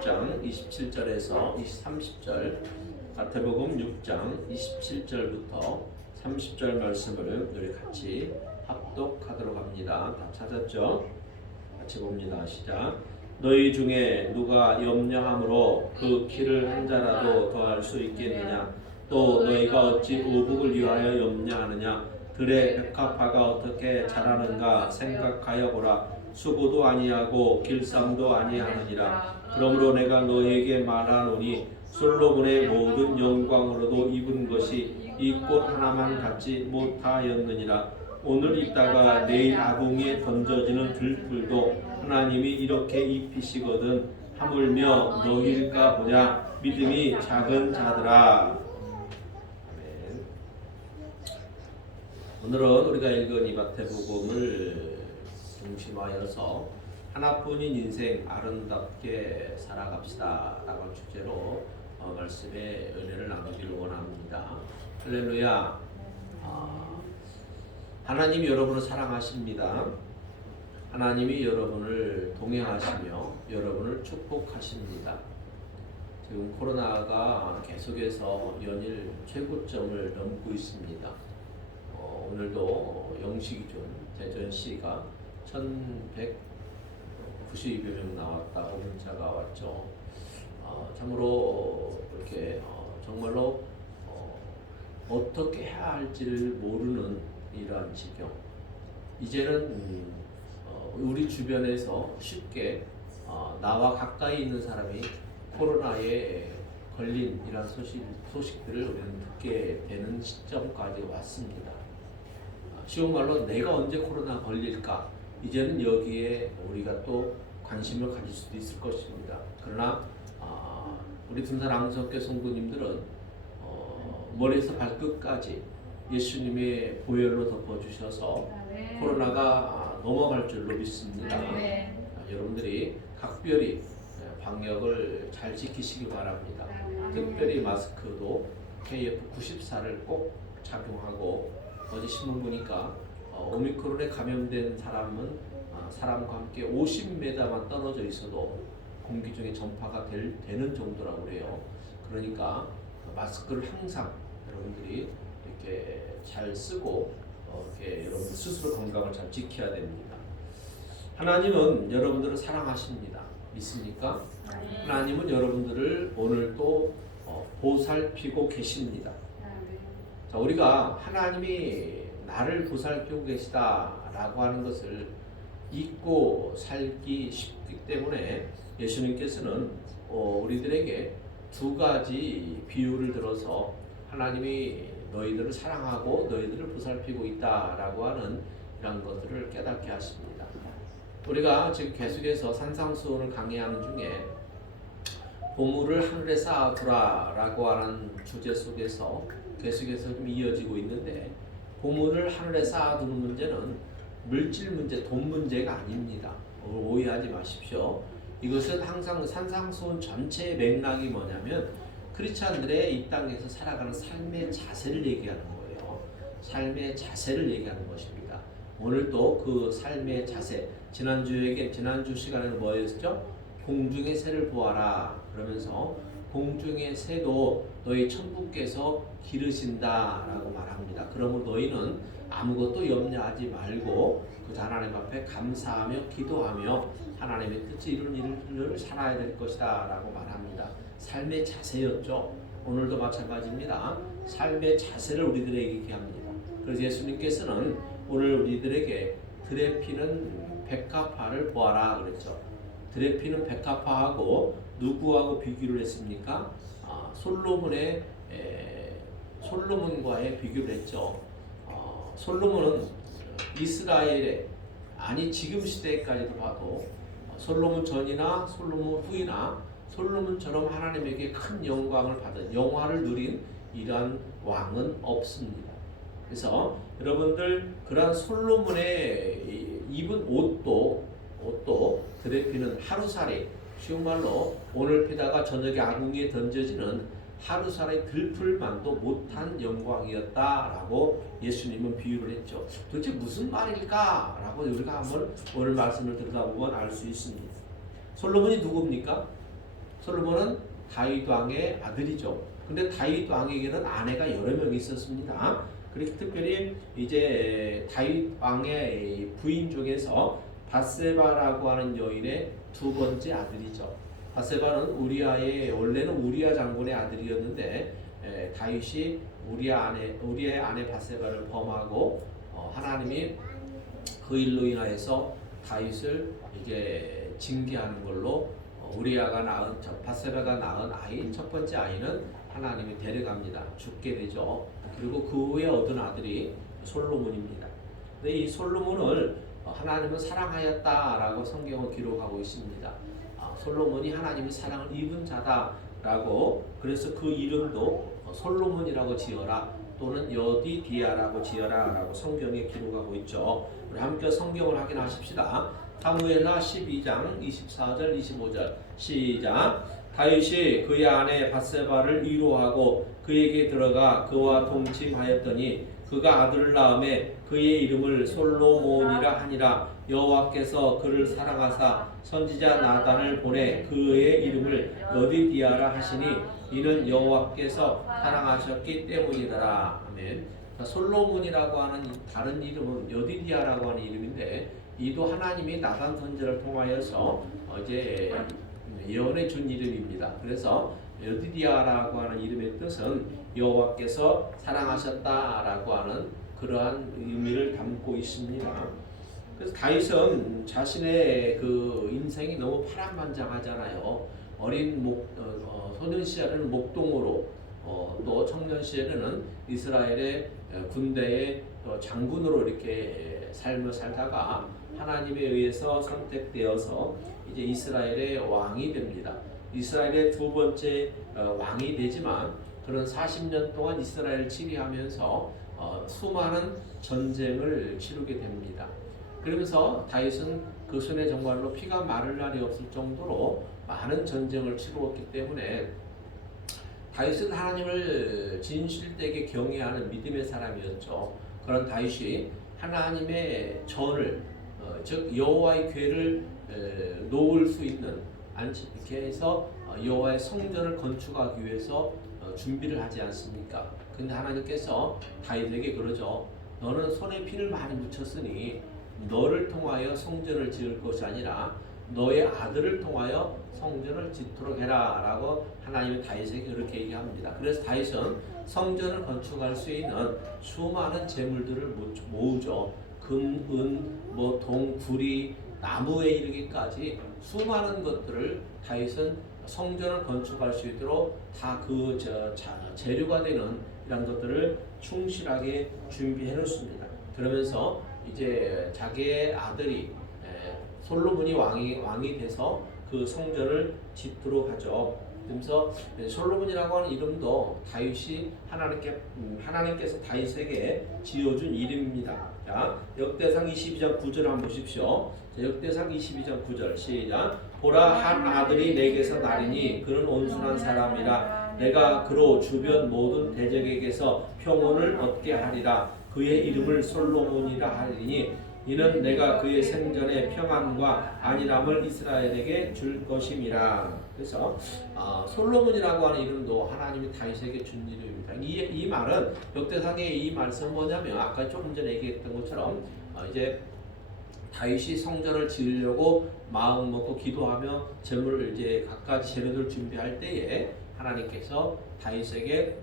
6장 27절에서 30절, 마태복음 6장 27절부터 30절 말씀을 우리 같이 합독하도록 합니다. 다 찾았죠? 같이 봅니다. 시작. 너희 중에 누가 염려함으로 그 키를 한 자라도 더할 수 있겠느냐? 또 너희가 어찌 의복을 위하여 염려하느냐? 들의 백합화가 어떻게 자라는가 생각하여 보라. 수고도 아니하고 길쌈도 아니하느니라. 그러므로 내가 너희에게 말하노니 솔로몬의 모든 영광으로도 입은 것이 이 꽃 하나만 갖지 못하였느니라. 오늘 있다가 내일 아궁이에 던져지는 들풀도 하나님이 이렇게 입히시거든 하물며 너희일까 보냐. 믿음이 작은 자들아. 아멘. 오늘은 우리가 읽은 이 마태복음을 중심하여서 하나뿐인 인생 아름답게 살아갑시다 라고 주제로 말씀의 은혜를 나누기를 원합니다. 할렐루야. 하나님이 여러분을 사랑하십니다. 하나님이 여러분을 동행하시며 여러분을 축복하십니다. 지금 코로나가 계속해서 연일 최고점을 넘고 있습니다. 오늘도 영시기준 대전시가 1192여 명 나왔다고 문자가 왔죠. 참으로 이렇게 정말로 어떻게 해야 할지를 모르는 이러한 지경. 이제는 우리 주변에서 쉽게 나와 가까이 있는 사람이 코로나에 걸린 이러한 소식들을 우리는 듣게 되는 시점까지 왔습니다. 쉬운 말로 내가 언제 코로나 걸릴까? 이제는 여기에 우리가 또 관심을 가질 수도 있을 것입니다. 그러나 우리 둔산앙석교 성도님들은 머리에서 발끝까지 예수님의 보혈로 덮어주셔서 코로나가 넘어갈 줄로 믿습니다. 여러분들이 각별히 방역을 잘 지키시기 바랍니다. 특별히 마스크도 KF94를 꼭 착용하고, 어제 신문 보니까 오미크론에 감염된 사람은 사람과 함께 50m만 떨어져 있어도 공기 중에 전파가 되는 정도라고 그래요. 그러니까 마스크를 항상 여러분들이 이렇게 잘 쓰고 이렇게 여러분 스스로 건강을 잘 지켜야 됩니다. 하나님은 여러분들을 사랑하십니다. 믿습니까? 하나님은 여러분들을 오늘도 보살피고 계십니다. 자, 우리가 하나님이 나를 보살피고 계시다라고 하는 것을 잊고 살기 쉽기 때문에 예수님께서는 우리들에게 두 가지 비유를 들어서 하나님이 너희들을 사랑하고 너희들을 보살피고 있다라고 하는 이런 것들을 깨닫게 하십니다. 우리가 지금 계속해서 산상수훈을 강의하는 중에 보물을 하늘에 쌓아두라라고 하는 주제 속에서 계속해서 좀 이어지고 있는데, 보물을 하늘에 쌓아두는 문제는 물질 문제, 돈 문제가 아닙니다. 오해하지 마십시오. 이것은 항상 산상수훈 전체의 맥락이 뭐냐면 크리스찬들의 이 땅에서 살아가는 삶의 자세를 얘기하는 거예요. 삶의 자세를 얘기하는 것입니다. 오늘도 그 삶의 자세, 지난주 시간에는 뭐였죠? 공중의 새를 보아라 그러면서 공중의 새도 너희 천부께서 기르신다라고 말합니다. 그러므로 너희는 아무것도 염려하지 말고 그 하나님 앞에 감사하며 기도하며 하나님의 뜻이 이룬 일을 살아야 될 것이다 라고 말합니다. 삶의 자세였죠. 오늘도 마찬가지입니다. 삶의 자세를 우리들에게 얘기합니다. 그래서 예수님께서는 오늘 우리들에게 들에 피는 백합화를 보아라 그랬죠. 들에 피는 백합화하고 누구하고 비교를 했습니까? 솔로몬과의 비교를 했죠. 솔로몬은 이스라엘의, 아니 지금 시대까지도 봐도 솔로몬 전이나 솔로몬 후이나 솔로몬처럼 하나님에게 큰 영광을 받은, 영화를 누린 이러한 왕은 없습니다. 그래서 여러분들 그러한 솔로몬의 입은 옷도 들에 피는 하루살이, 쉬운 말로 오늘 피다가 저녁에 아궁이에 던져지는 하루살이 들풀만도 못한 영광이었다라고 예수님은 비유를 했죠. 도대체 무슨 말일까? 라고 우리가 한번 오늘 말씀을 들여다보면 알 수 있습니다. 솔로몬이 누굽니까? 솔로몬은 다윗 왕의 아들이죠. 근데 다윗 왕에게는 아내가 여러 명이 있었습니다. 그렇게 특별히 이제 다윗 왕의 부인 중에서 밧세바라고 하는 여인의 두 번째 아들이죠. 밧세바는 원래는 우리아 장군의 아들이었는데 다윗이 우리의 아내 밧세바를 범하고 하나님이 그 일로 인하여서 다윗을 이제 징계하는 걸로 밧세바가 낳은 아이 첫 번째 아이는 하나님이 데려갑니다. 죽게 되죠. 그리고 그 후에 얻은 아들이 솔로몬입니다. 근데 이 솔로몬을 하나님은 사랑하였다라고 성경은 기록하고 있습니다. 솔로몬이 하나님의 사랑을 입은 자다라고, 그래서 그 이름도 솔로몬이라고 지어라 또는 여디디아라고 지어라라고 성경에 기록하고 있죠. 우리 함께 성경을 확인하십시다. 사무엘하 12장 24절 25절 시작. 다윗이 그의 아내 밧세바를 위로하고 그에게 들어가 그와 동침하였더니 그가 아들을 낳음에 그의 이름을 솔로몬이라 하니라. 여호와께서 그를 사랑하사 선지자 나단을 보내 그의 이름을 여디디아라 하시니 이는 여호와께서 사랑하셨기 때문이더라. 아멘. 솔로몬이라고 하는 다른 이름은 여디디아라고 하는 이름인데, 이도 하나님이 나단 선지자를 통하여서 이제 예언해 준 이름입니다. 그래서 여디디아라고 하는 이름의 뜻은 여호와께서 사랑하셨다라고 하는 그러한 의미를 담고 있습니다. 그래서 다윗은 자신의 그 인생이 너무 파란만장하잖아요. 소년 시절에는 목동으로, 또 청년 시절에는 이스라엘의 군대의 장군으로 이렇게 삶을 살다가 하나님에 의해서 선택되어서 이제 이스라엘의 왕이 됩니다. 이스라엘의 두 번째 왕이 되지만 그런 40년 동안 이스라엘을 치리하면서 수많은 전쟁을 치르게 됩니다. 그러면서 다윗은 그 손에 정말로 피가 마를 날이 없을 정도로 많은 전쟁을 치루었기 때문에 다윗은 하나님을 진실되게 경외하는 믿음의 사람이었죠. 그런 다윗이 하나님의 전을, 즉 여호와의 궤를 놓을 수 있는, 이렇게 해서 여호와의 성전을 건축하기 위해서 준비를 하지 않습니까? 근데 하나님께서 다윗에게 그러죠. 너는 손에 피를 많이 묻혔으니 너를 통하여 성전을 지을 것이 아니라 너의 아들을 통하여 성전을 짓도록 해라 라고 하나님이 다윗에게 그렇게 얘기합니다. 그래서 다윗은 성전을 건축할 수 있는 수많은 재물들을 모으죠. 금, 은, 동, 구리, 나무에 이르기까지 수많은 것들을 다윗은 성전을 건축할 수 있도록 다 그 재료가 되는 이런 것들을 충실하게 준비해 놓습니다. 그러면서 이제 자기의 아들이 솔로몬이 왕이 돼서 그 성전을 짓도록 하죠. 그래서 솔로몬이라고 하는 이름도 다윗이 하나님께서 다윗에게 지어준 이름입니다. 자, 역대상 22장 9절 한번 보십시오. 자, 역대상 22장 9절 시작. 보라, 한 아들이 내게서 나리니 그는 온순한 사람이라. 내가 그로 주변 모든 대적에게서 평온을 얻게 하리라. 그의 이름을 솔로몬이라 하리니 이는 내가 그의 생전에 평안과 안일함을 이스라엘에게 줄 것임이라. 그래서 솔로몬이라고 하는 이름도 하나님이 다윗에게 준 이름입니다. 이 말은, 역대상의 이 말씀은 뭐냐면 아까 조금 전에 얘기했던 것처럼 이제 다윗이 성전을 지으려고 마음 먹고 기도하며 재물을 이제 갖가지 재료들 준비할 때에 하나님께서 다윗에게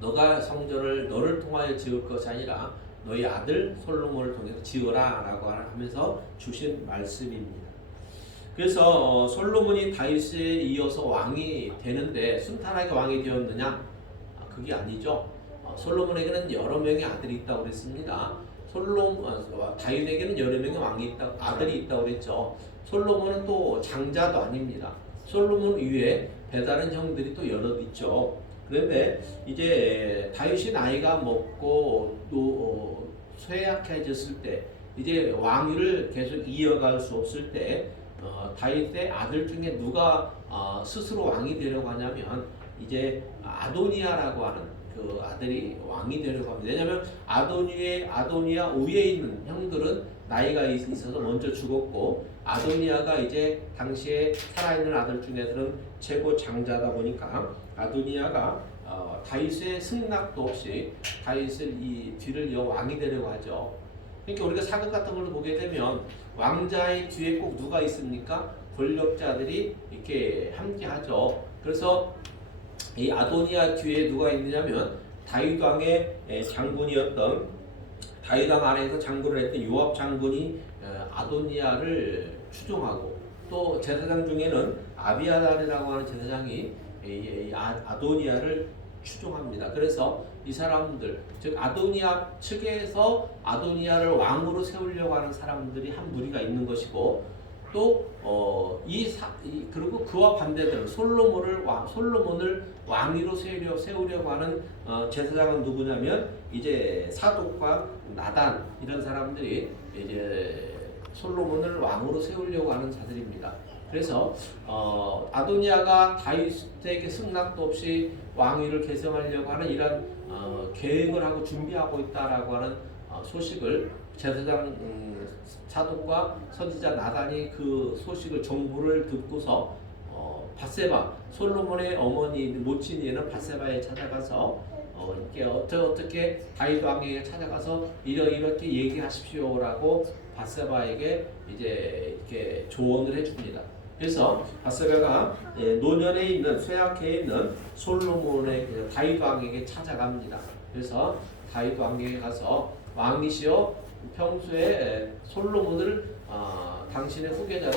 너가 성전을 너를 통하여 지을 것이 아니라 너희 아들 솔로몬을 통해서 지어라 라고 하면서 주신 말씀입니다. 그래서 솔로몬이 다윗에 이어서 왕이 되는데 순탄하게 왕이 되었느냐? 그게 아니죠. 솔로몬에게는 여러 명의 아들이 있다고 그랬습니다. 다윗에게는 여러 명의 아들이 있다고 그랬죠. 솔로몬은 또 장자도 아닙니다. 솔로몬 이외에 배다른 형들이 또 여럿 있죠. 그런데 이제 다윗이 나이가 먹고 또 쇠약해졌을 때, 이제 왕위를 계속 이어갈 수 없을 때 다윗의 아들 중에 누가 스스로 왕이 되려고 하냐면 이제 아도니아라고 하는 그 아들이 왕이 되려고 합니다. 왜냐하면 아도니아 위에 있는 형들은 나이가 있어서 먼저 죽었고, 아도니아가 이제 당시에 살아있는 아들 중에서는 최고 장자다 보니까 아도니아가 다윗의 승낙도 없이 다윗을 이 뒤를 이어 왕이 되려고 하죠. 그러니까 우리가 사극 같은 걸 보게 되면 왕자의 뒤에 꼭 누가 있습니까? 권력자들이 이렇게 함께 하죠. 그래서 이 아도니아 뒤에 누가 있느냐면 다윗 왕의 장군이었던 다윗 왕 아래에서 장군을 했던 요압 장군이 아도니아를 추종하고 또 제사장 중에는 아비아달이라고 하는 제사장이 아도니아를 추종합니다. 그래서 이 사람들 즉 아도니아 측에서 아도니아를 왕으로 세우려고 하는 사람들이 한 무리가 있는 것이고 또 그리고 그와 반대되는 솔로몬을 왕위로 세우려고 하는 제사장은 누구냐면 이제 사독과 나단 이런 사람들이 이제 솔로몬을 왕으로 세우려고 하는 자들입니다. 그래서 아도니아가 다윗에게 승낙도 없이 왕위를 계승하려고 하는 이런 계획을 하고 준비하고 있다라고 하는 소식을 제사장 사독과 선지자 나단이 그 소식을 정보를 듣고서 밧세바 솔로몬의 어머니 모친이는 밧세바에 찾아가서 이렇게 어떻게 다윗 왕에게 찾아가서 이렇게 얘기하십시오라고 밧세바에게 이제 이렇게 조언을 해줍니다. 그래서 밧세바가 노년에 있는 쇠약해 있는 솔로몬의 다윗 왕에게 찾아갑니다. 그래서 다윗 왕에게 가서 왕이시여 평소에 솔로몬을 당신의 후계자로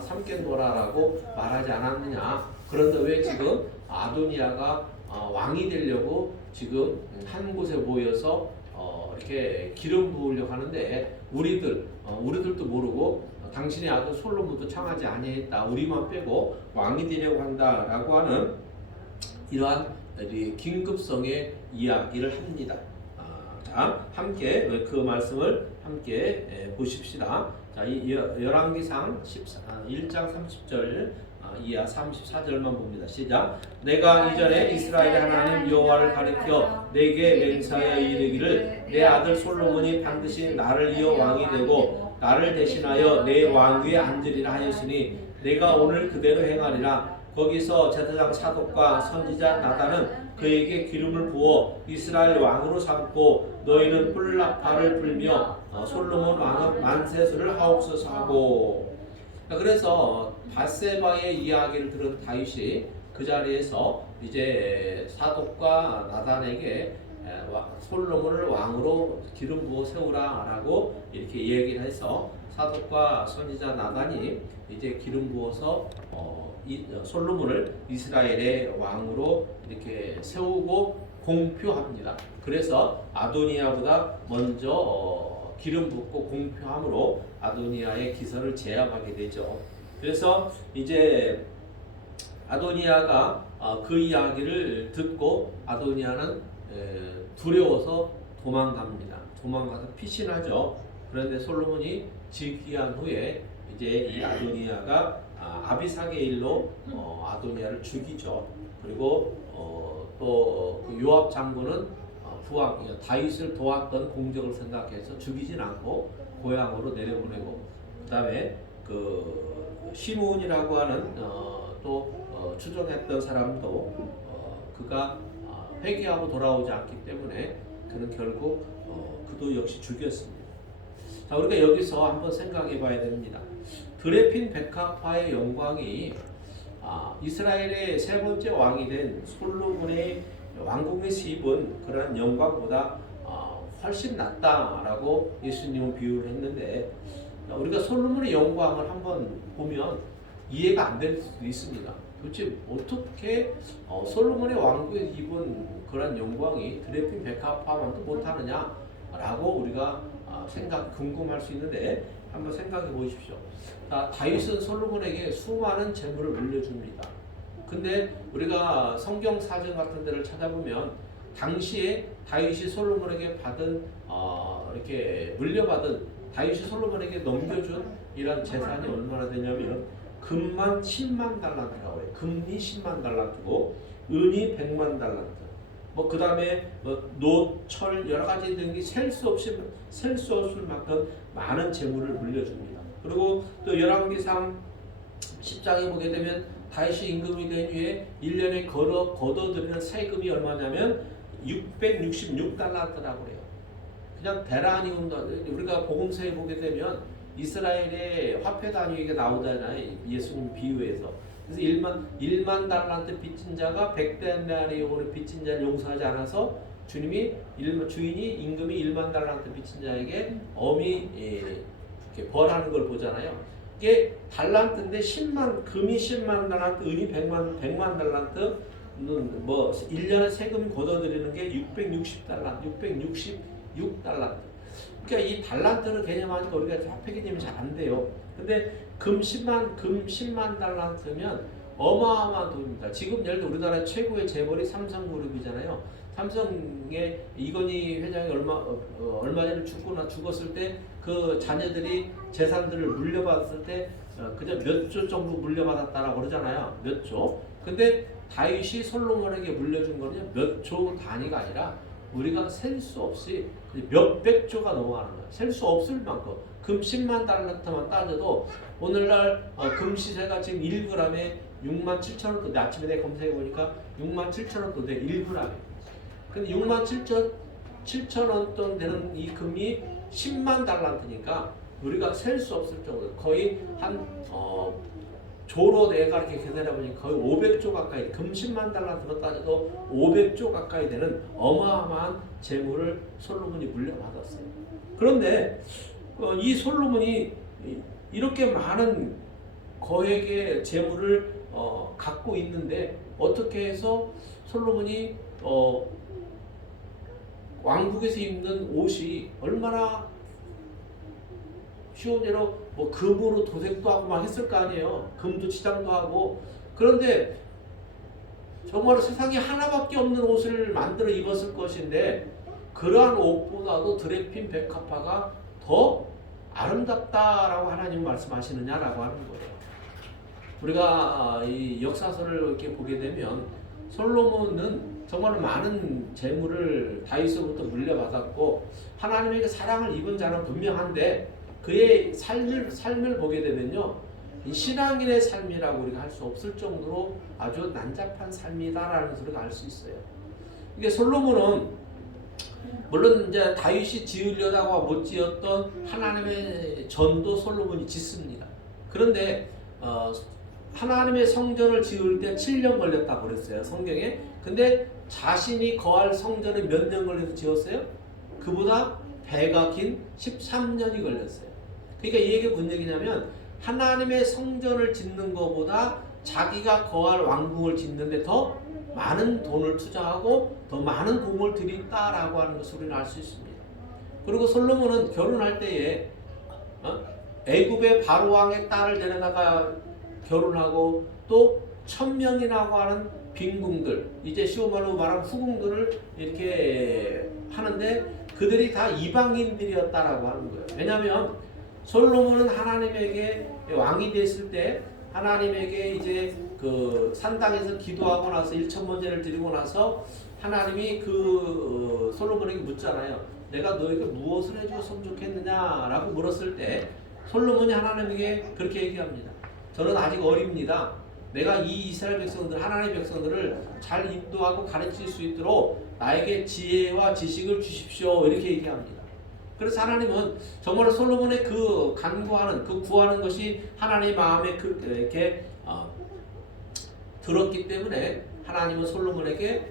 삼겠노라라고 말하지 않았느냐. 그런데 왜 지금 아도니아가 왕이 되려고 지금 한 곳에 모여서 이렇게 기름 부으려고 하는데 우리들도 모르고 당신의 아들 솔로몬도 청하지 아니했다. 우리만 빼고 왕이 되려고 한다라고 하는 이러한 긴급성의 이야기를 합니다. 자, 함께 그 말씀을 함께 보십시다. 자, 이 열왕기상 1장 30절 이하 34절만 봅니다. 시작. 내가 이전에 이스라엘의 하나님 여호와를 가리켜 내게 맹세하여 이르기를 내 아들 솔로몬이 반드시 나를 이어 왕이 되고 나를 대신하여 내 왕위에 앉으리라 하였으니 내가 오늘 그대로 행하리라. 거기서 제사장 사독과 선지자 나단은 그에게 기름을 부어 이스라엘 왕으로 삼고 너희는 뿔나파를 불며 솔로몬 왕은 만세수를 하옵소서 하고. 그래서 밧세바의 이야기를 들은 다윗이 그 자리에서 이제 사독과 나단에게 솔로몬을 왕으로 기름 부어 세우라라고 이렇게 얘기를 해서 사독과 선지자 나단이 이제 기름 부어서 솔로몬을 이스라엘의 왕으로 이렇게 세우고 공표합니다. 그래서 아도니아보다 먼저 기름 붓고 공표함으로 아도니아의 기선을 제압하게 되죠. 그래서 이제 아도니아가 그 이야기를 듣고 아도니아는 두려워서 도망가서 피신하죠. 그런데 솔로몬이 즉위한 후에 이제 이 아도니아가 아비사게일로 아도니아를 죽이죠. 그리고 또 요압 장군은 다윗을 도왔던 공적을 생각해서 죽이진 않고 고향으로 내려보내고, 그다음에 그 시므온이라고 하는 또 추종했던 사람도 그가 회개하고 돌아오지 않기 때문에 그는 결국 그도 역시 죽였습니다. 자, 우리가 여기서 한번 생각해 봐야 됩니다. 드레핀 백합화의 영광이 이스라엘의 세 번째 왕이 된 솔로몬의 왕궁에서 입은 그런 영광보다 훨씬 낫다라고 예수님은 비유를 했는데, 우리가 솔로몬의 영광을 한번 보면 이해가 안 될 수도 있습니다. 도대체 어떻게 솔로몬의 왕궁에서 입은 그런 영광이 드레핀 백합화만도 못하느냐라고 우리가 궁금할 수 있는데, 한번 생각해 보십시오. 다윗은 솔로몬에게 수많은 재물을 물려줍니다. 근데 우리가 성경 사전 같은 데를 찾아보면 당시에 다윗이 솔로몬에게 이렇게 물려받은, 다윗이 솔로몬에게 넘겨준 이런 재산이 얼마나 되냐면 금만 10만 달란트라고 해요. 금이 10만 달란트고 은이 100만 달란트. 그 다음에 노, 철 여러 가지 등이 셀 수 없을 만큼 많은 재물을 물려줍니다. 그리고 또 열왕기상 10장에 보게 되면 다윗이 임금이 된 후에 1년에 거둬들이는 세금이 얼마냐면 666달란트라고 그래요. 그냥 대란이온다. 우리가 복음서에 보게 되면 이스라엘의 화폐 단위가 나오잖아요. 예수님 비유에서. 그래서 1만 달란트 빚진 자가 100데나리온의 빚진 자를 용서하지 않아서 주인이 임금이 1만 달란트 빚진 자에게 엄히 이렇게 벌하는 걸 보잖아요. 이게 달란트인데 금이 10만 달란트, 은이 100만 달란트는 뭐 1년에 세금 걷어들이는 게 666달란트. 그러니까 이 달란트를 개념하니까 우리가 화폐 개념이 잘 안 돼요. 근데 금 10만 달란트면 어마어마한 돈입니다. 지금 예를 들어 우리나라 최고의 재벌이 삼성그룹이잖아요. 삼성의 이건희 회장이 얼마 전에 죽었을 때 그 자녀들이 재산들을 물려받았을 때 그냥 몇 조 정도 물려받았다라고 그러잖아요. 몇 조. 근데 다윗이 솔로몬에게 물려준 거는 몇 조 단위가 아니라 우리가 셀 수 없이 몇백 조가 넘어가는 거예요. 셀 수 없을 만큼. 금 10만 달란트만 따져도 오늘날 금 시세가 지금 1g에 6만 7천 원 돈. 아침에 내가 검색해 보니까 6만 7천 원 돈 돼. 1g에. 근데 6만 7천 원 돈 되는 이 금이 10만 달란트니까 우리가 셀 수 없을 정도. 거의 한 조로 내가 이렇게 계산해 보니 거의 500조 가까이, 금 10만 달란트로 따져도 500조 가까이 되는 어마어마한 재물을 솔로몬이 물려받았어요. 그런데 이 솔로몬이 이렇게 많은 거액의 재물을 갖고 있는데 어떻게 해서 솔로몬이 왕국에서 입는 옷이 얼마나 쉬운 예로 뭐 금으로 도색도 하고 막 했을 거 아니에요. 금도 치장도 하고. 그런데 정말 세상에 하나밖에 없는 옷을 만들어 입었을 것인데 그러한 옷보다도 드레핀 백합화가 더 아름답다라고 하나님 말씀하시느냐라고 하는 거예요. 우리가 이 역사서를 이렇게 보게 되면 솔로몬은 정말 많은 재물을 다윗으로부터 물려받았고 하나님에게 사랑을 입은 자는 분명한데 그의 삶을 보게 되면요, 이 신앙인의 삶이라고 우리가 할 수 없을 정도로 아주 난잡한 삶이다라는 것을 알 수 있어요. 이게 솔로몬은 물론 이제 다윗이 지으려다가 못 지었던 하나님의 전도 솔로몬이 짓습니다. 그런데 하나님의 성전을 지을 때 7년 걸렸다고 그랬어요, 성경에. 근데 자신이 거할 성전을 몇 년 걸려서 지었어요? 그보다 배가 긴 13년이 걸렸어요. 그러니까 이 얘기가 무슨 얘기냐면 하나님의 성전을 짓는 것보다 자기가 거할 왕궁을 짓는데 더 많은 돈을 투자하고 더 많은 공을 들였다라고 하는 것을 우리는 알 수 있습니다. 그리고 솔로몬은 결혼할 때에 애굽의 바로 왕의 딸을 데려다가 결혼하고 또 1000명이라고 하는 빈궁들, 이제 쉬운 말로 말하면 후궁들을 이렇게 하는데 그들이 다 이방인들이었다라고 하는 거예요. 왜냐하면 솔로몬은 하나님에게 왕이 됐을 때 하나님에게 이제 그 산당에서 기도하고 나서 1천번제를 드리고 나서 하나님이 그 솔로몬에게 묻잖아요. 내가 너에게 무엇을 해주었으면 좋겠느냐라고 물었을 때 솔로몬이 하나님에게 그렇게 얘기합니다. 저는 아직 어립니다. 내가 이 이스라엘 백성들, 하나님의 백성들을 잘 인도하고 가르칠 수 있도록 나에게 지혜와 지식을 주십시오. 이렇게 얘기합니다. 그래서 하나님은 정말 솔로몬의 그 간구하는, 그 구하는 것이 하나님의 마음에 이렇게 들었기 때문에 하나님은 솔로몬에게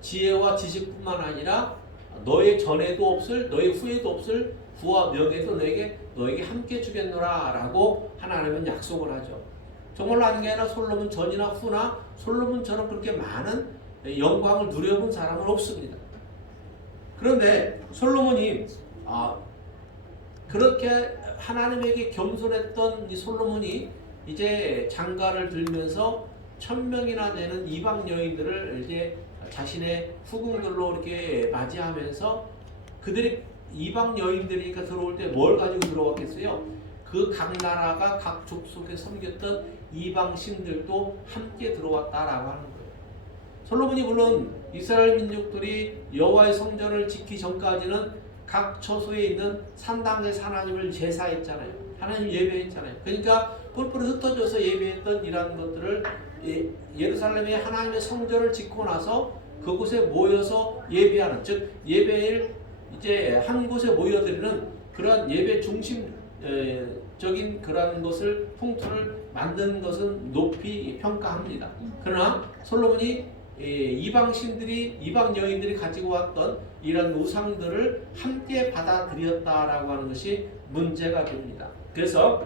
지혜와 지식뿐만 아니라 너의 전에도 없을, 너의 후에도 없을 부와 명예도 너에게 함께 주겠노라 라고 하나님은 약속을 하죠. 정말로 아닌 게 아니라 솔로몬 전이나 후나 솔로몬처럼 그렇게 많은 영광을 누려본 사람은 없습니다. 그런데 솔로몬이 그렇게 하나님에게 겸손했던 이 솔로몬이 이제 장가를 들면서 1000명이나 되는 이방 여인들을 이제 자신의 후궁들로 이렇게 맞이하면서 그들이 이방 여인들이니까 들어올 때 뭘 가지고 들어왔겠어요? 그 각 나라가 각 족속에 섬겼던 이방 신들도 함께 들어왔다라고 하는 거예요. 솔로몬이 물론 이스라엘 민족들이 여호와의 성전을 짓기 전까지는 각 처소에 있는 산당의 하나님을 제사했잖아요. 하나님 예배했잖아요. 그러니까 뿔뿔이 흩어져서 예배했던 이러한 것들을 예루살렘에 하나님의 성전을 짓고 나서 그곳에 모여서 예배하는, 즉 예배일 이제 한 곳에 모여드리는 그러한 예배 중심적인 그러한 것을 풍토를 만드는 것은 높이 평가합니다. 그러나 솔로몬이 이방 여인들이 가지고 왔던 이런 우상들을 함께 받아들였다라고 하는 것이 문제가 됩니다. 그래서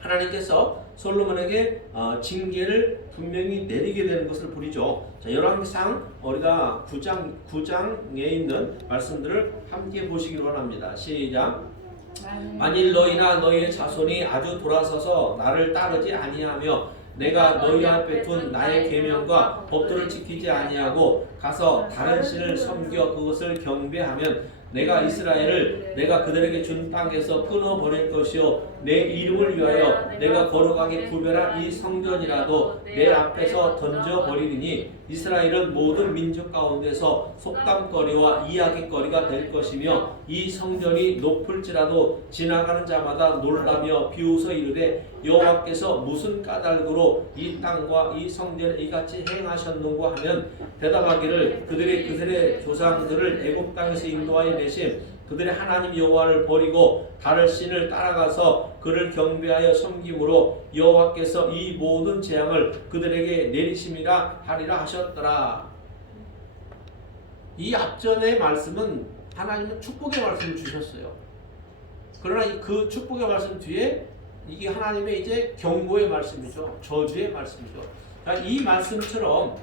하나님께서 솔로몬에게 징계를 분명히 내리게 되는 것을 보이죠. 자, 열왕기상 우리가 9장에 있는 말씀들을 함께 보시기를 원합니다. 시작. 만일 너희나 너희의 자손이 아주 돌아서서 나를 따르지 아니하며 내가 너희 앞에 둔 나의 계명과 법도를 지키지 아니하고 가서 다른 신을 섬겨 그것을 경배하면 내가 이스라엘을 내가 그들에게 준 땅에서 끊어버릴 것이요 내 이름을 위하여 내가 걸어가게 구별한 이 성전이라도 내 앞에서 던져버리리니 이스라엘은 모든 민족 가운데서 속담거리와 이야기거리가 될 것이며 이 성전이 높을지라도 지나가는 자마다 놀라며 비웃어 이르되 여호와께서 무슨 까닭으로 이 땅과 이 성전에 이같이 행하셨는고 하면 대답하기를 그들의 조상들을 애굽 땅에서 인도하여 내심 그들의 하나님 여호와를 버리고 다른 신을 따라가서 그를 경배하여 섬김으로 여호와께서 이 모든 재앙을 그들에게 내리심이라 하리라 하셨더라. 이 앞전의 말씀은 하나님은 축복의 말씀을 주셨어요. 그러나 그 축복의 말씀 뒤에 이게 하나님의 이제 경고의 말씀이죠. 저주의 말씀이죠. 이 말씀처럼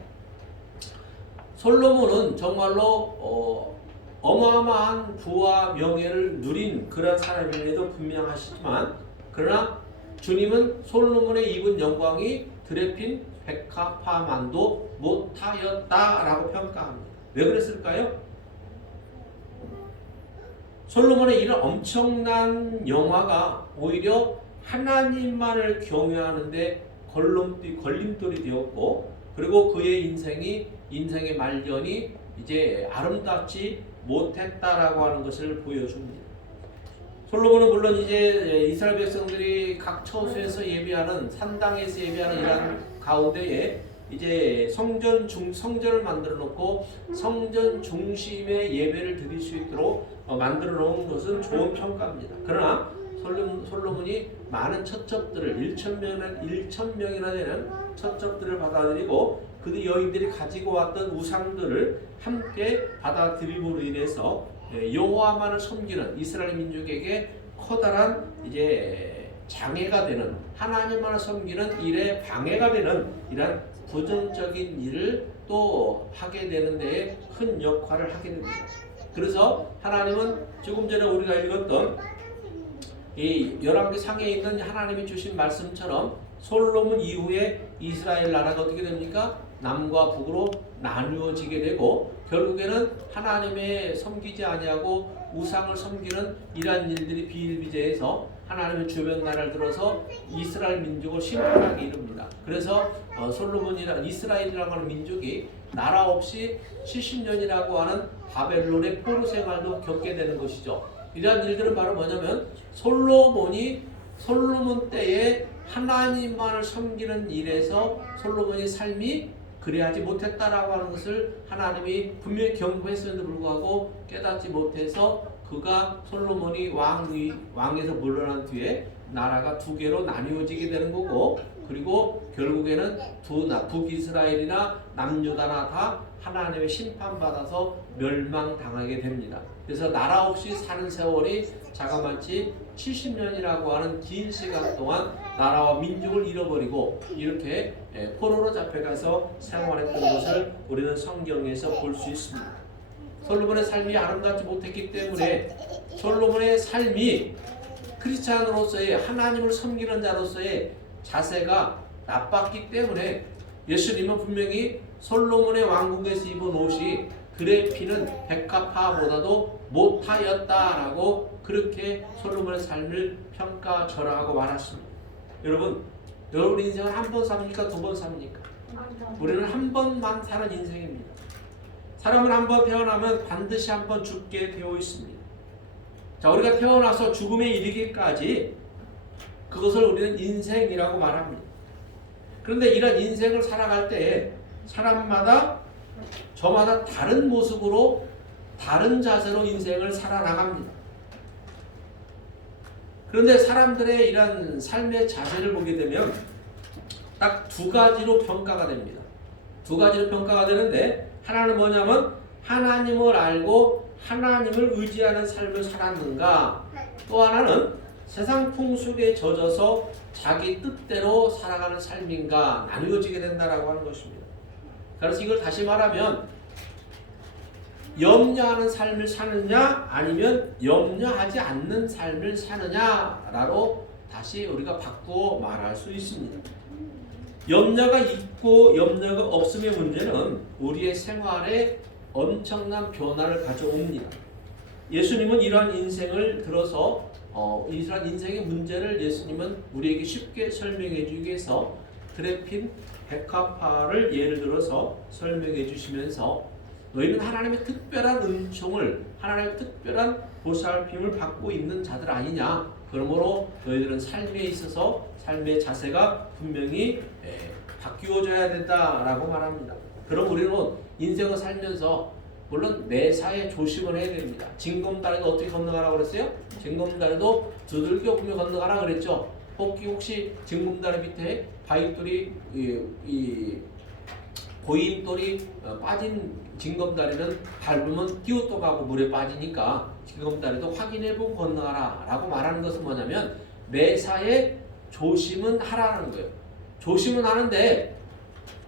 솔로몬은 정말로 어마어마한 부와 명예를 누린 그런 사람임에도 분명하시지만 그러나 주님은 솔로몬의 입은 영광이 드레핀 백합화만도 못하였다라고 평가합니다. 왜 그랬을까요? 솔로몬의 이런 엄청난 영화가 오히려 하나님만을 경외하는데 걸림돌이 되었고 그리고 그의 인생의 말년이 이제 아름답지 못했다라고 하는 것을 보여줍니다. 솔로몬은 물론 이제 이스라엘 백성들이 각 처소에서 예배하는 산당에서 예배하는 이런 가운데에 이제 성전을 만들어 놓고 성전 중심의 예배를 드릴 수 있도록 만들어 놓은 것은 좋은 평가입니다. 그러나 솔로몬이 많은 첩첩들을 1,000명이나 되는 첩첩들을 받아들이고 그 여인들이 가지고 왔던 우상들을 함께 받아들임으로 인해서 여호와만을 섬기는 이스라엘 민족에게 커다란 이제 장애가 되는 하나님만을 섬기는 일에 방해가 되는 이런 부정적인 일을 또 하게 되는 데에 큰 역할을 하게 됩니다. 그래서 하나님은 조금 전에 우리가 읽었던 이 열왕기상에 있는 하나님이 주신 말씀처럼 솔로몬 이후에 이스라엘 나라가 어떻게 됩니까? 남과 북으로 나누어지게 되고 결국에는 하나님의 섬기지 아니하고 우상을 섬기는 이러한 일들이 비일비재해서 하나님의 주변 나라를 들어서 이스라엘 민족을 심판하게 이릅니다. 그래서 이스라엘이라고 하는 민족이 나라 없이 70년이라고 하는 바벨론의 포로 생활도 겪게 되는 것이죠. 이러한 일들은 바로 뭐냐면 솔로몬 때에 하나님만을 섬기는 일에서 솔로몬의 삶이 그래야지 못했다라고 하는 것을 하나님이 분명히 경고했음에도 불구하고 깨닫지 못해서 그가 솔로몬이 왕에서 물러난 뒤에 나라가 두 개로 나뉘어지게 되는 거고 그리고 결국에는 북이스라엘이나 남유다나 다 하나님의 심판받아서 멸망당하게 됩니다. 그래서 나라 없이 사는 세월이 자그마치 70년이라고 하는 긴 시간 동안 나라와 민족을 잃어버리고 이렇게 포로로 잡혀가서 생활했던 것을 우리는 성경에서 볼 수 있습니다. 솔로몬의 삶이 아름답지 못했기 때문에 솔로몬의 삶이 크리스찬으로서의 하나님을 섬기는 자로서의 자세가 나빴기 때문에 예수님은 분명히 솔로몬의 왕궁에서 입은 옷이 드레피는 백합화보다도 못하였다라고 그렇게 솔로몬의 삶을 평가절하하고 말했습니다. 여러분 인생은 한 번 삽니까? 두 번 삽니까? 우리는 한 번만 사는 인생입니다. 사람은 한 번 태어나면 반드시 한 번 죽게 되어 있습니다. 자, 우리가 태어나서 죽음에 이르기까지 그것을 우리는 인생이라고 말합니다. 그런데 이런 인생을 살아갈 때에 사람마다 저마다 다른 모습으로 다른 자세로 인생을 살아나갑니다. 그런데 사람들의 이런 삶의 자세를 보게 되면 딱 두 가지로 평가가 됩니다. 두 가지로 평가가 되는데 하나는 뭐냐면 하나님을 알고 하나님을 의지하는 삶을 살았는가, 또 하나는 세상 풍속에 젖어서 자기 뜻대로 살아가는 삶인가 나누어지게 된다라고 하는 것입니다. 그래서 이걸 다시 말하면 염려하는 삶을 사느냐 아니면 염려하지 않는 삶을 사느냐라로 다시 우리가 바꾸어 말할 수 있습니다. 염려가 있고 염려가 없음의 문제는 우리의 생활에 엄청난 변화를 가져옵니다. 예수님은 이러한 인생을 들어서 이러한 인생의 문제를 예수님은 우리에게 쉽게 설명해 주기 위해서 드레핀 백합화를 예를 들어서 설명해 주시면서 너희는 하나님의 특별한 은총을, 하나님의 특별한 보살핌을 받고 있는 자들 아니냐. 그러므로 너희들은 삶에 있어서 삶의 자세가 분명히 바뀌어져야 된다라고 말합니다. 그럼 우리는 인생을 살면서 물론 매사에 조심을 해야 됩니다. 징검다리도 어떻게 건너가라고 그랬어요? 징검다리도 두들겨 보며 건너가라 그랬죠. 혹시 징검다리 밑에 바위돌이 고인돌이 빠진 징검다리는 밟으면 끼우떠 가고 물에 빠지니까 징검다리도 확인해보고 건너가라 라고 말하는 것은 뭐냐면 매사에 조심은 하라는 거예요. 조심은 하는데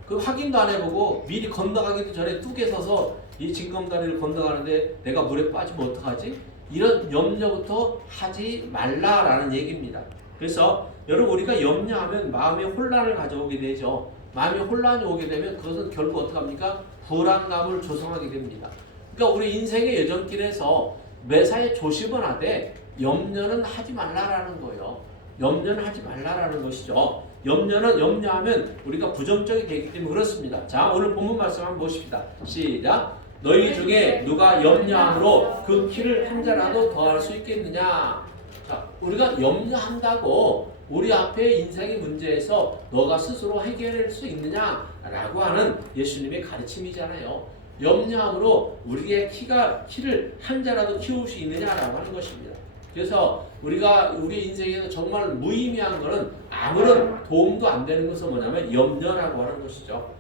그 확인도 안 해보고 미리 건너가기도 전에 뚝에 서서 이 징검다리를 건너가는데 내가 물에 빠지면 어떡하지? 이런 염려부터 하지 말라라는 얘기입니다. 그래서 여러분 우리가 염려하면 마음에 혼란을 가져오게 되죠. 마음에 혼란이 오게 되면 그것은 결국 어떻게 합니까? 불안감을 조성하게 됩니다. 그러니까 우리 인생의 여정길에서 매사에 조심은 하되 염려는 하지 말라라는 거예요. 염려는 하지 말라라는 것이죠. 염려는 염려하면 우리가 부정적이 되기 때문에 그렇습니다. 자, 오늘 본문 말씀 한번 보십시다. 시작. 너희 중에 누가 염려함으로 그 키를 한 자라도 더할 수 있겠느냐. 자, 우리가 염려한다고 우리 앞에 인생의 문제에서 너가 스스로 해결할 수 있느냐라고 하는 예수님의 가르침이잖아요. 염려함으로 우리의 키를 한 자라도 키울 수 있느냐라고 하는 것입니다. 그래서 우리가 우리 인생에서 정말 무의미한 것은 아무런 도움도 안 되는 것은 뭐냐면 염려라고 하는 것이죠.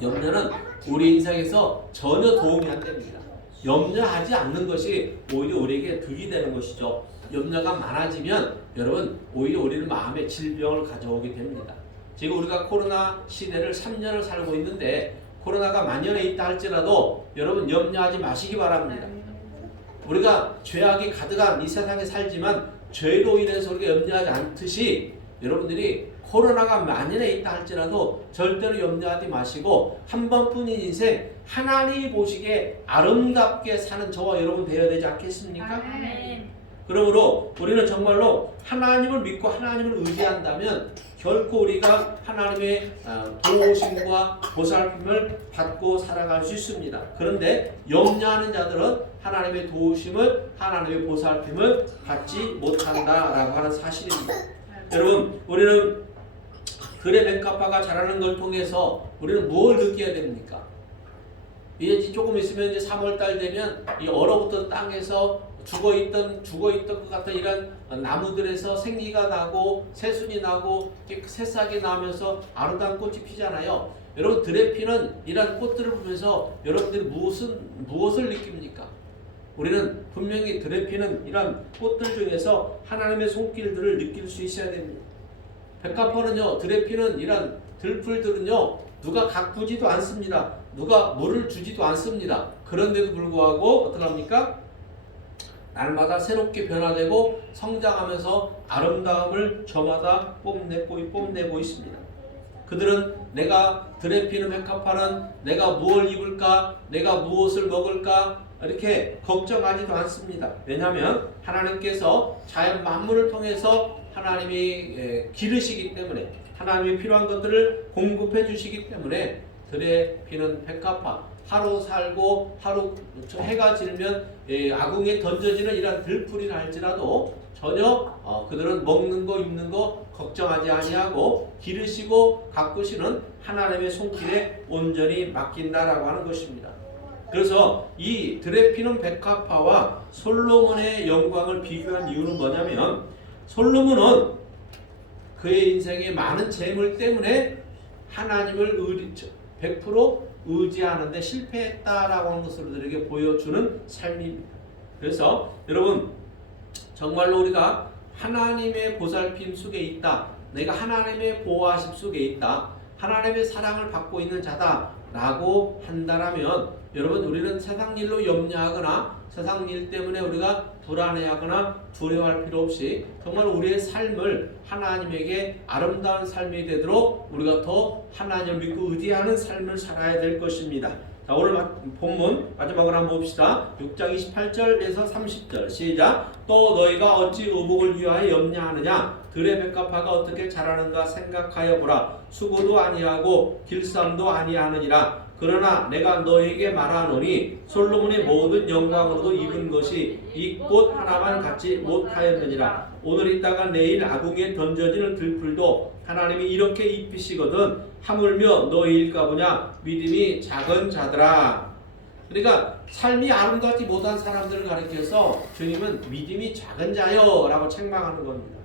염려는 우리 인생에서 전혀 도움이 안 됩니다. 염려하지 않는 것이 오히려 우리에게 득이 되는 것이죠. 염려가 많아지면 여러분 오히려 우리는 마음의 질병을 가져오게 됩니다. 지금 우리가 코로나 시대를 3년을 살고 있는데 코로나가 만연해 있다 할지라도 여러분 염려하지 마시기 바랍니다. 우리가 죄악이 가득한 이 세상에 살지만 죄로 인해서 우리가 염려하지 않듯이 여러분들이 코로나가 만연해 있다 할지라도 절대로 염려하지 마시고 한 번뿐인 인생 하나님이 보시기에 아름답게 사는 저와 여러분 되어야 되지 않겠습니까? 아멘. 그러므로 우리는 정말로 하나님을 믿고 하나님을 의지한다면 결코 우리가 하나님의 도우심과 보살핌을 받고 살아갈 수 있습니다. 그런데 염려하는 자들은 하나님의 도우심을, 하나님의 보살핌을 받지 못한다라고 하는 사실입니다. 여러분, 우리는 들의 백합화가 자라는 걸 통해서 우리는 무엇을 느껴야 됩니까? 이제 조금 있으면 이제 3월달 되면 이 얼어붙은 땅에서 죽어있던 것 같은 이런 나무들에서 생기가 나고 새순이 나고 새싹이 나면서 아름다운 꽃이 피잖아요. 여러분 들에 피는 이런 꽃들을 보면서 여러분들이 무엇을 느낍니까? 우리는 분명히 들에 피는 이런 꽃들 중에서 하나님의 손길들을 느낄 수 있어야 됩니다. 백합화는요, 들에 피는 이런 들풀들은요, 누가 가꾸지도 않습니다. 누가 물을 주지도 않습니다. 그런데도 불구하고 어떻게 합니까? 날마다 새롭게 변화되고 성장하면서 아름다움을 저마다 뽐내고 있습니다. 그들은 내가 들에 피는 백합화는 내가 무엇을 입을까, 내가 무엇을 먹을까 이렇게 걱정하지도 않습니다. 왜냐하면 하나님께서 자연 만물을 통해서 하나님이 기르시기 때문에 하나님이 필요한 것들을 공급해 주시기 때문에 들에 피는 백합화, 하루 살고 하루 해가 지면 아궁에 던져지는 이런 들풀이라 할지라도 전혀 그들은 먹는 거 입는 거 걱정하지 아니하고 기르시고 가꾸시는 하나님의 손길에 온전히 맡긴다라고 하는 것입니다. 그래서 이 드레피는 백합화와 솔로몬의 영광을 비교한 이유는 뭐냐면, 솔로몬은 그의 인생에 많은 재물 때문에 하나님을 100% 의지하는데 실패했다라고 하는 것을 우리에게 보여주는 삶입니다. 그래서 여러분, 정말로 우리가 하나님의 보살핌 속에 있다, 내가 하나님의 보호하심 속에 있다, 하나님의 사랑을 받고 있는 자다라고 한다라면, 여러분, 우리는 세상 일로 염려하거나 세상 일 때문에 우리가 불안해하거나 두려워할 필요 없이 정말 우리의 삶을 하나님에게 아름다운 삶이 되도록 우리가 더 하나님을 믿고 의지하는 삶을 살아야 될 것입니다. 자, 오늘 본문 마지막으로 한번 봅시다. 6장 28절에서 30절 시작. 또 너희가 어찌 의복을 위하여 염려하느냐? 들의 백합화가 어떻게 자라는가 생각하여 보라. 수고도 아니하고 길쌈도 아니하느니라. 그러나 내가 너에게 말하노니 솔로몬의 모든 영광으로도 입은 것이 이 꽃 하나만 갖지 못하였느니라. 오늘 있다가 내일 아궁에 던져지는 들풀도 하나님이 이렇게 입히시거든 하물며 너희일까 보냐. 믿음이 작은 자들아. 그러니까 삶이 아름답지 못한 사람들을 가리켜서 주님은 믿음이 작은 자요 라고 책망하는 겁니다.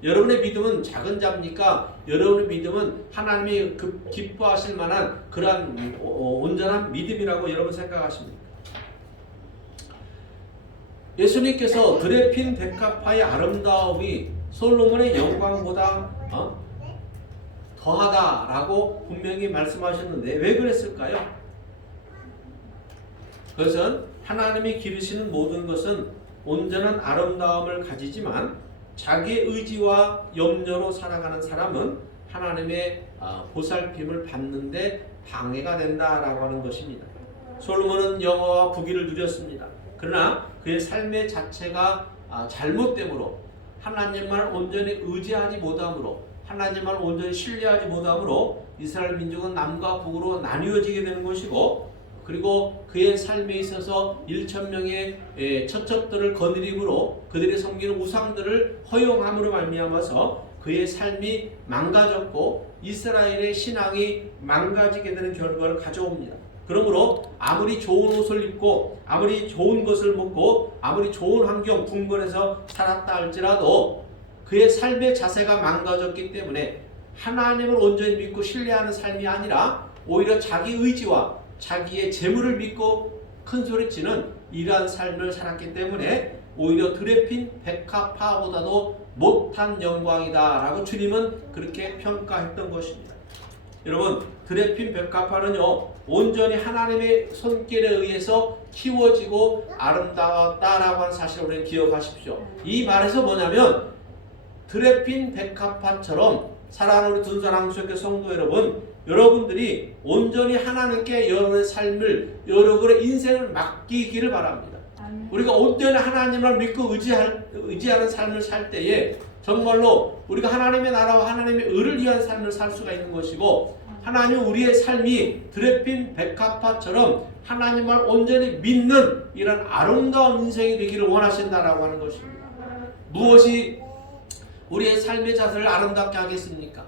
여러분의 믿음은 작은 자입니까? 여러분의 믿음은 하나님이 기뻐하실 만한 그러한 온전한 믿음이라고 여러분 생각하십니까? 예수님께서 드레핀 백합화의 아름다움이 솔로몬의 영광보다 더하다라고 분명히 말씀하셨는데 왜 그랬을까요? 그것은 하나님이 기르시는 모든 것은 온전한 아름다움을 가지지만 자기의 의지와 염려로 살아가는 사람은 하나님의 보살핌을 받는데 방해가 된다라고 하는 것입니다. 솔로몬은 영화와 부귀를 누렸습니다. 그러나 그의 삶의 자체가 잘못됨으로, 하나님만 온전히 의지하지 못함으로, 하나님만 온전히 신뢰하지 못함으로 이스라엘 민족은 남과 북으로 나뉘어지게 되는 것이고, 그리고 그의 삶에 있어서 1,000명의 처첩들을 거느림으로 그들이 섬기는 우상들을 허용함으로 말미암아서 그의 삶이 망가졌고 이스라엘의 신앙이 망가지게 되는 결과를 가져옵니다. 그러므로 아무리 좋은 옷을 입고 아무리 좋은 것을 먹고 아무리 좋은 환경 궁궐에서 살았다 할지라도 그의 삶의 자세가 망가졌기 때문에 하나님을 온전히 믿고 신뢰하는 삶이 아니라 오히려 자기 의지와 자기의 재물을 믿고 큰소리치는 이러한 삶을 살았기 때문에 오히려 드레핀 백합화보다도 못한 영광이다 라고 주님은 그렇게 평가했던 것입니다. 여러분, 드레핀 백합화는요 온전히 하나님의 손길에 의해서 키워지고 아름다웠다라고 하는 사실을 우리는 기억하십시오. 이 말에서 뭐냐면 드레핀 백합화처럼 사랑하는 우리 둔산항수교회 성도 여러분, 여러분들이 온전히 하나님께 여러분의 삶을, 여러분의 인생을 맡기기를 바랍니다. 우리가 온전히 하나님을 믿고 의지하는 삶을 살 때에 정말로 우리가 하나님의 나라와 하나님의 의를 위한 삶을 살 수가 있는 것이고, 하나님은 우리의 삶이 드레핀 백합화처럼 하나님을 온전히 믿는 이런 아름다운 인생이 되기를 원하신다라고 하는 것입니다. 무엇이 우리의 삶의 자세를 아름답게 하겠습니까?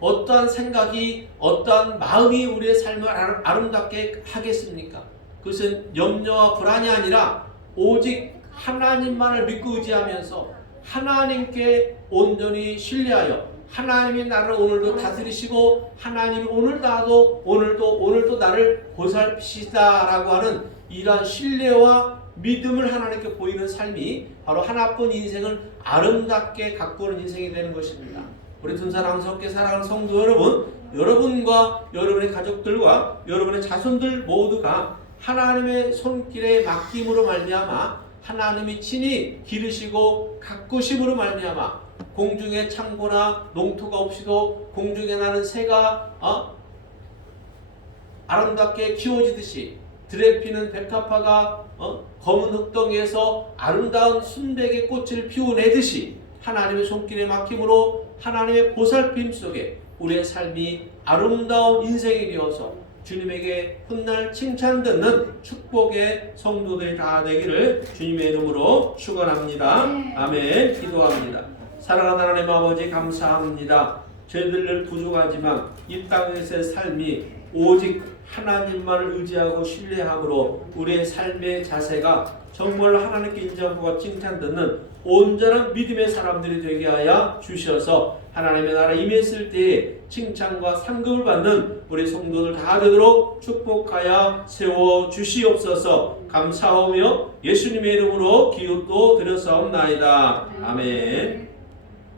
어떠한 생각이, 어떠한 마음이 우리의 삶을 아름답게 하겠습니까? 그것은 염려와 불안이 아니라 오직 하나님만을 믿고 의지하면서 하나님께 온전히 신뢰하여 하나님이 나를 오늘도 다스리시고 하나님이 오늘도 나를 보살피시다라고 하는 이러한 신뢰와 믿음을 하나님께 보이는 삶이 바로 하나뿐 인생을 아름답게 가꾸는 인생이 되는 것입니다. 우리 둔산항석교 사랑하는 성도 여러분, 여러분과 여러분의 가족들과 여러분의 자손들 모두가 하나님의 손길에 맡김으로 말미암아 하나님이 친히 기르시고 가꾸심으로 말미암아 공중에 창고나 농토가 없이도 공중에 나는 새가 아름답게 키워지듯이 드레피는 백합화가 검은 흙덩이에서 아름다운 순백의 꽃을 피워내듯이 하나님의 손길에 맡김으로 하나님의 보살핌 속에 우리의 삶이 아름다운 인생이 되어서 주님에게 훗날 칭찬 듣는 축복의 성도들이 다 되기를 주님의 이름으로 축원합니다. 아멘. 기도합니다. 사랑하는 하나님 아버지 감사합니다. 저희들 부족하지만 이 땅에서의 삶이 오직 하나님만을 의지하고 신뢰함으로 우리의 삶의 자세가 정말 하나님께 인정하고 칭찬 듣는 온전한 믿음의 사람들이 되게 하여 주셔서 하나님의 나라 임했을 때에 칭찬과 상급을 받는 우리 성도들 다 되도록 축복하여 세워 주시옵소서. 감사하며 예수님의 이름으로 기도도 드렸사옵나이다. 아멘.